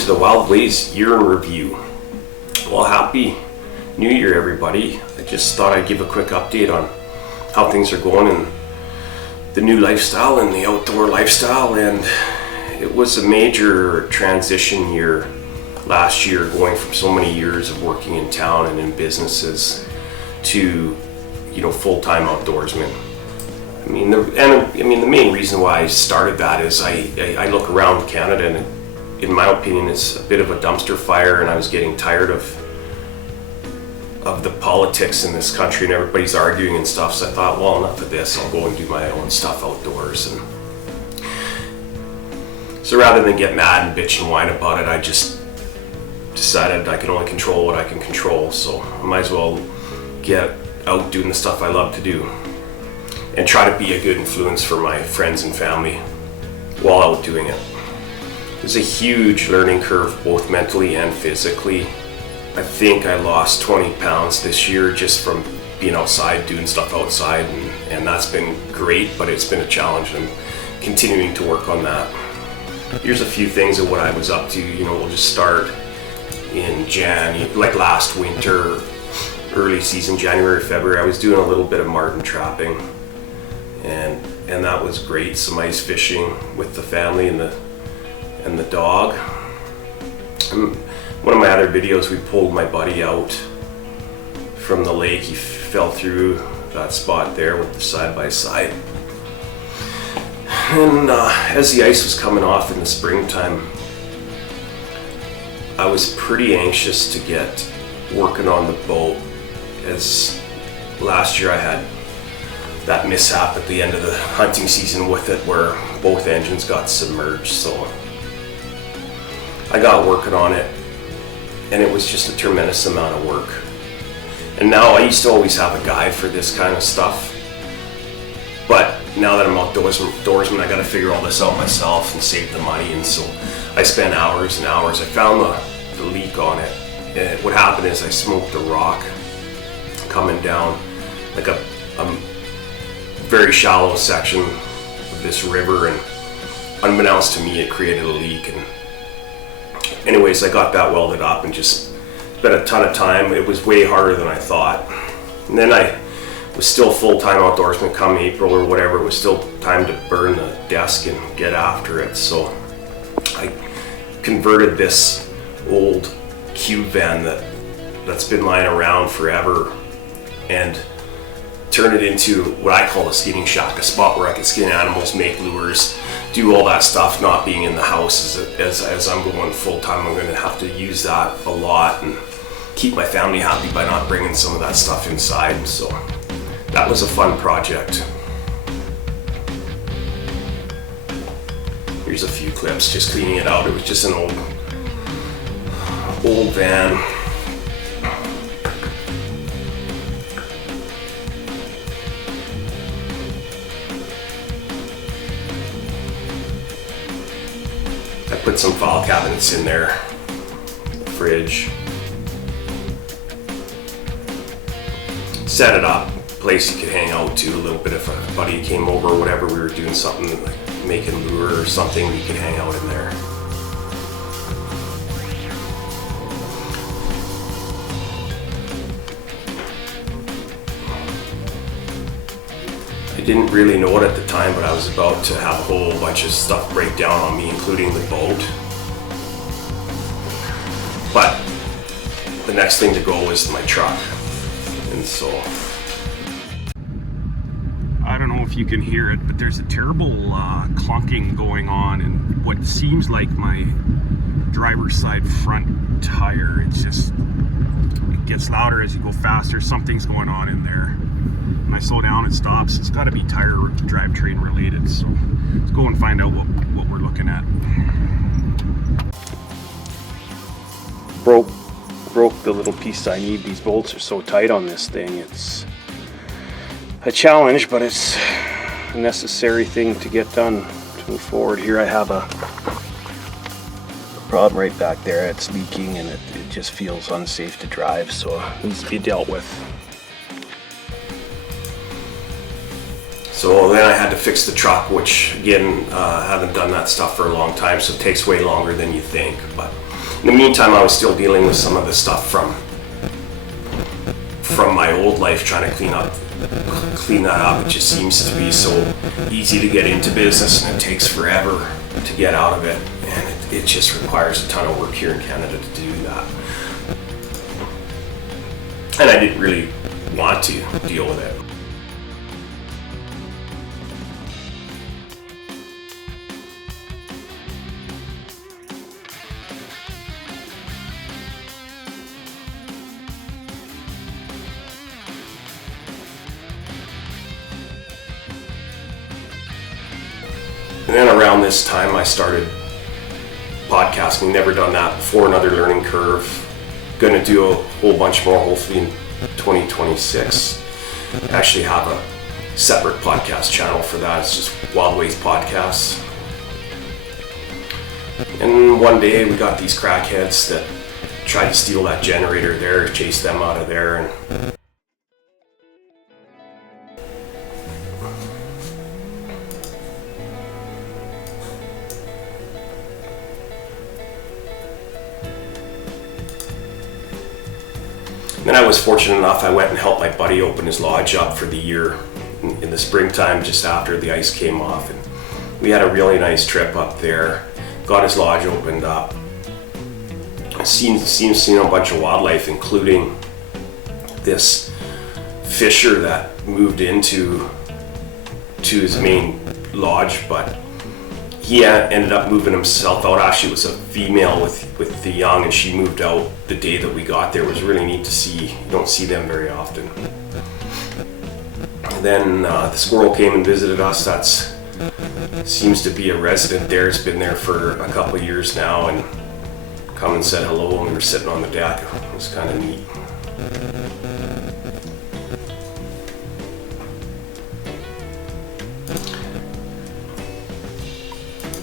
to the Wild Ways year in review. Well, happy New Year, everybody. I just thought I'd give a quick update on how things are going in the new lifestyle and the outdoor lifestyle. And it was a major transition year last year, going from so many years of working in town and in businesses to, full-time outdoorsman. The main reason why I started that is I look around Canada and in my opinion it's a bit of a dumpster fire, and I was getting tired of the politics in this country and everybody's arguing and stuff. So I thought, well, enough of this, I'll go and do my own stuff outdoors. And so rather than get mad and bitch and whine about it, I just decided I can only control what I can control. So I might as well get out doing the stuff I love to do and try to be a good influence for my friends and family while out doing it. There's a huge learning curve, both mentally and physically. I think I lost 20 pounds this year just from being outside, doing stuff outside, and that's been great, but it's been a challenge. I'm continuing to work on that. Here's a few things of what I was up to. We'll just start in like last winter, early season, January, February. I was doing a little bit of marten trapping, and that was great. Some ice fishing with the family and the dog. One of my other videos, we pulled my buddy out from the lake. He fell through that spot there with the side-by-side. And as the ice was coming off in the springtime, I was pretty anxious to get working on the boat, as last year I had that mishap at the end of the hunting season with it where both engines got submerged. So I got working on it, and it was just a tremendous amount of work. And now, I used to always have a guide for this kind of stuff, but now that I'm outdoorsman, I gotta figure all this out myself and save the money. And so I spent hours and hours. I found the leak on it. And what happened is I smoked a rock coming down like a very shallow section of this river, and unbeknownst to me, it created a leak. And anyways, I got that welded up and just spent a ton of time. It was way harder than I thought. And then I was still full-time outdoorsman come April or whatever. It was still time to burn the desk and get after it. So I converted this old cube van that's been lying around forever and turned it into what I call a skinning shack, a spot where I can skin animals, make lures, do all that stuff, not being in the house. As I'm going full-time, I'm going to have to use that a lot and keep my family happy by not bringing some of that stuff inside. So that was a fun project. Here's a few clips just cleaning it out. It was just an old van. I put some file cabinets in there, fridge, set it up, place you could hang out to a little bit. If a buddy came over or whatever, we were doing something like making lure or something, you could hang out in there. I didn't really know it at the time, but I was about to have a whole bunch of stuff break down on me, including the boat. But the next thing to go was my truck. And so I don't know if you can hear it, but there's a terrible clunking going on in what seems like my driver's side front tire. It gets louder as you go faster. Something's going on in there. When I slow down, it stops. It's got to be tire drivetrain related. So let's go and find out what we're looking at. Broke the little piece I need. These bolts are so tight on this thing. It's a challenge, but it's a necessary thing to get done to move forward. Here I have a problem right back there. It's leaking and it just feels unsafe to drive, so it needs to be dealt with. So then I had to fix the truck, which again, haven't done that stuff for a long time, so it takes way longer than you think. But in the meantime, I was still dealing with some of the stuff from my old life, trying to clean that up. It just seems to be so easy to get into business, and it takes forever to get out of it, and it just requires a ton of work here in Canada to do that. And I didn't really want to deal with it. And then around this time I started podcasting. Never done that before, another learning curve. Gonna do a whole bunch more hopefully in 2026. I actually have a separate podcast channel for that. It's just Wild Ways Podcasts. And one day we got these crackheads that tried to steal that generator there, chase them out of there, and then I was fortunate enough, I went and helped my buddy open his lodge up for the year in the springtime, just after the ice came off. And we had a really nice trip up there, got his lodge opened up. Seen a bunch of wildlife, including this fisher that moved into his main lodge, but he ended up moving himself out. Actually, it was a female with the young, and she moved out the day that we got there. It was really neat to see. You don't see them very often. And then the squirrel came and visited us. That's seems to be a resident there. It's been there for a couple of years now, and come and said hello when we were sitting on the deck. It was kind of neat.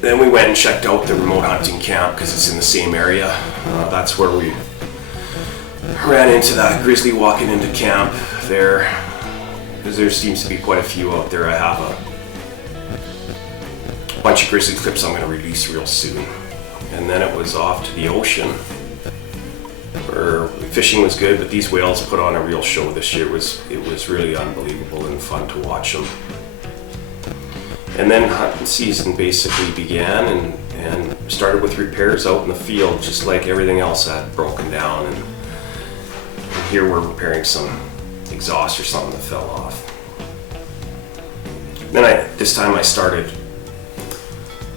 Then we went and checked out the remote hunting camp because it's in the same area. That's where we ran into that grizzly walking into camp there, because there seems to be quite a few out there. I have a bunch of grizzly clips I'm going to release real soon. And then it was off to the ocean, where fishing was good, but these whales put on a real show this year. It was really unbelievable and fun to watch them. And then hunting season basically began and started with repairs out in the field, just like everything else had broken down. And here we're repairing some exhaust or something that fell off. Then this time I started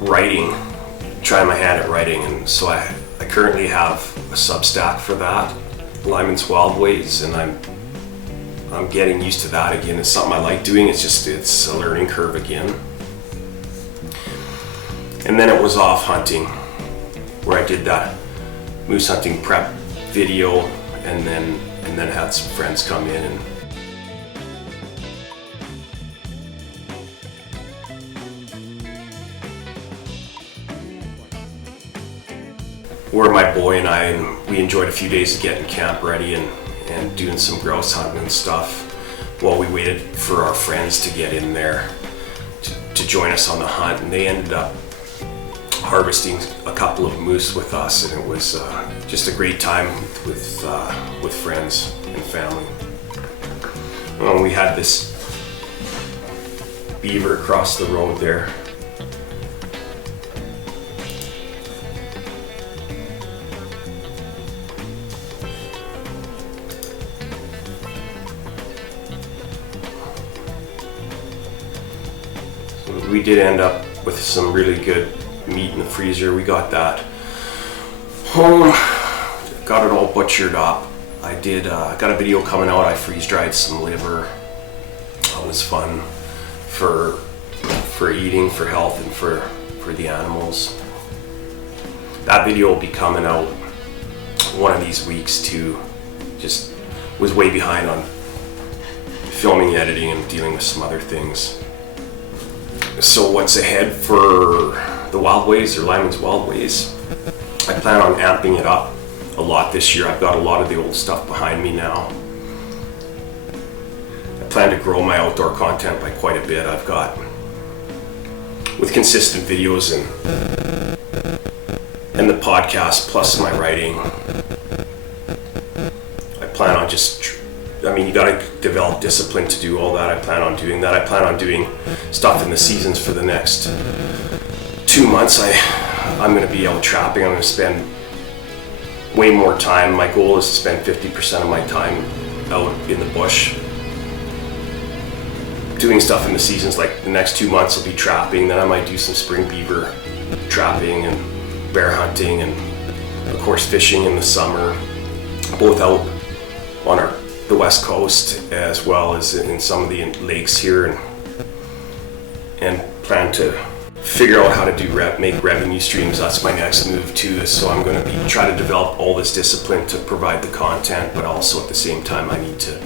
writing, trying my hand at writing, and so I currently have a Substack for that, Lymans Wild Ways, and I'm getting used to that again. It's something I like doing. It's a learning curve again. And then it was off hunting, where I did that moose hunting prep video, and then had some friends come in and where my boy and we enjoyed a few days of getting camp ready and doing some grouse hunting and stuff while we waited for our friends to get in there to join us on the hunt. And they ended up harvesting a couple of moose with us, and it was just a great time with friends and family. We had this beaver across the road there. We did end up with some really good meat in the freezer. We got that home, got it all butchered up. I did got a video coming out. I freeze dried some liver. It was fun for eating, for health, and for the animals. That video will be coming out one of these weeks too. Just was way behind on filming, editing, and dealing with some other things. So what's ahead for the Wild Ways, or Lymans Wild Ways? I plan on amping it up a lot this year. I've got a lot of the old stuff behind me now. I plan to grow my outdoor content by quite a bit. I've got, with consistent videos and the podcast plus my writing, I plan on you gotta develop discipline to do all that. I plan on doing that. I plan on doing stuff in the seasons for the next 2 months. I'm gonna be out trapping. I'm gonna spend way more time. My goal is to spend 50% of my time out in the bush doing stuff in the seasons. Like the next 2 months will be trapping, then I might do some spring beaver trapping and bear hunting, and of course fishing in the summer, both out on the west coast as well as in some of the lakes here, and plan to figure out how to make revenue streams. That's my next move too. So I'm going to try to develop all this discipline to provide the content, but also at the same time I need to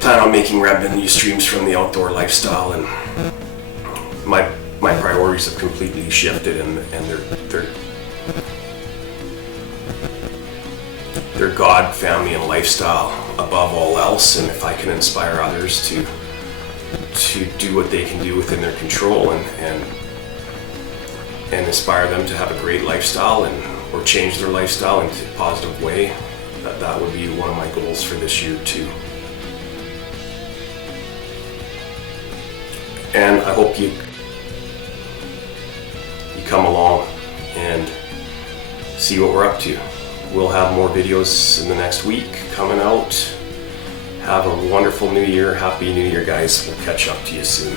plan on making revenue streams from the outdoor lifestyle. And my priorities have completely shifted, and they're God, family, and lifestyle above all else. And if I can inspire others to do what they can do within their control, and inspire them to have a great lifestyle or change their lifestyle in a positive way, that would be one of my goals for this year too. And I hope you come along and see what we're up to. We'll have more videos in the next week coming out. Have a wonderful new year. Happy New Year, guys. We'll catch up to you soon.